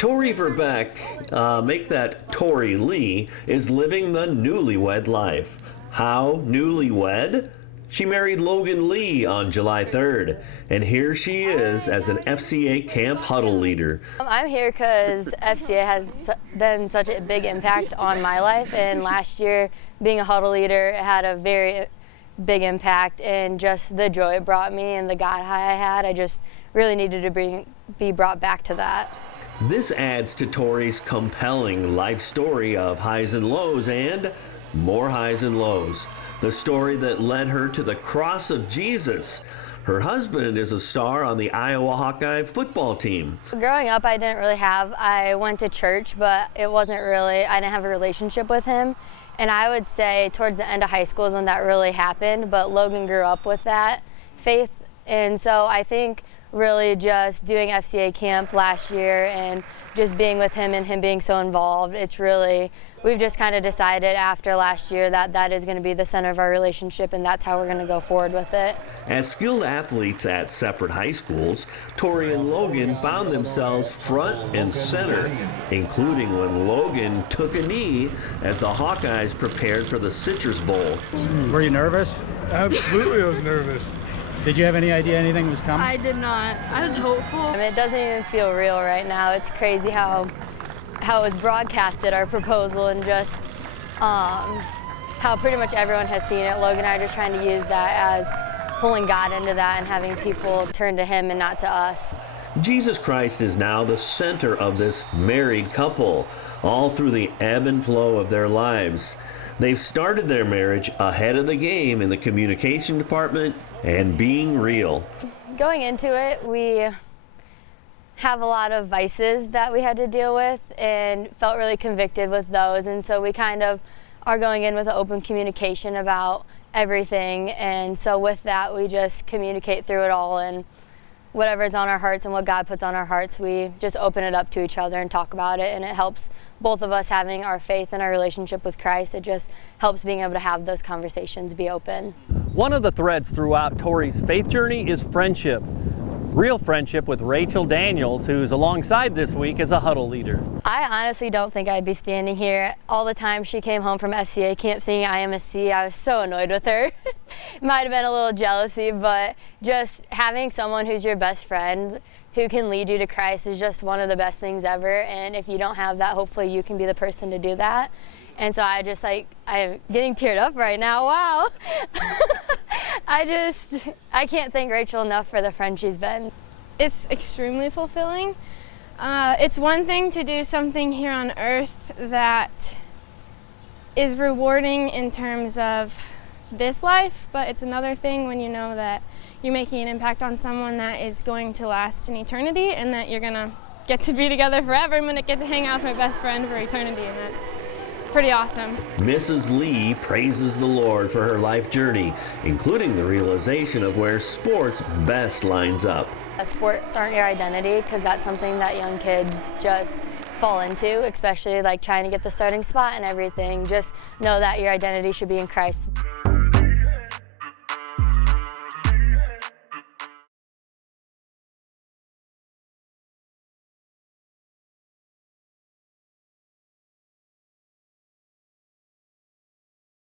Tori Verbeck, make that Tori Lee, is living the newlywed life. How newlywed? She married Logan Lee on July 3rd, and here she is as an FCA camp huddle leader. I'm here because FCA has been such a big impact on my life, and last year being a huddle leader had a very big impact, and just the joy it brought me and the God high I had, I just really needed to be brought back to that. This adds to Tori's compelling life story of highs and lows and more highs and lows. The story that led her to the cross of Jesus. Her husband is a star on the Iowa Hawkeye football team. Growing up, I went to church, but I didn't have a relationship with him. And I would say towards the end of high school is when that really happened, but Logan grew up with that faith. And so I think really just doing FCA camp last year and just being with him and him being so involved, we've just kind of decided after last year that that is going to be the center of our relationship, and that's how we're going to go forward with it. As skilled athletes at separate high schools, Tori and Logan found themselves front and center, including when Logan took a knee as the Hawkeyes prepared for the Citrus Bowl. Were you nervous? Absolutely, I was nervous. Did you have any idea anything was coming? I did not. I was hopeful. I mean, it doesn't even feel real right now. It's crazy how it was broadcasted, our proposal, and just how pretty much everyone has seen it. Logan and I are just trying to use that as pulling God into that and having people turn to him and not to us. Jesus Christ is now the center of this married couple, all through the ebb and flow of their lives. They've started their marriage ahead of the game in the communication department and being real. Going into it, we have a lot of vices that we had to deal with and felt really convicted with those. And so we kind of are going in with an open communication about everything. And so with that, we just communicate through it all, and whatever's on our hearts and what God puts on our hearts, we just open it up to each other and talk about it, and it helps both of us having our faith and our relationship with Christ. It just helps being able to have those conversations, be open. One of the threads throughout Tori's faith journey is friendship. Real friendship with Rachel Daniels, who's alongside this week as a huddle leader. I honestly don't think I'd be standing here all the time she came home from FCA camp singing I Am a C. I was so annoyed with her. Might have been a little jealousy, but just having someone who's your best friend who can lead you to Christ is just one of the best things ever. And if you don't have that, hopefully you can be the person to do that. And so I'm getting teared up right now, wow. I can't thank Rachel enough for the friend she's been. It's extremely fulfilling. It's one thing to do something here on earth that is rewarding in terms of this life, but it's another thing when you know that you're making an impact on someone that is going to last in eternity, and that you're gonna get to be together forever. I'm gonna get to hang out with my best friend for eternity, and that's pretty awesome. Mrs. Lee praises the Lord for her life journey, including the realization of where sports best lines up. Sports aren't your identity, because that's something that young kids just fall into, especially like trying to get the starting spot and everything. Just know that your identity should be in Christ.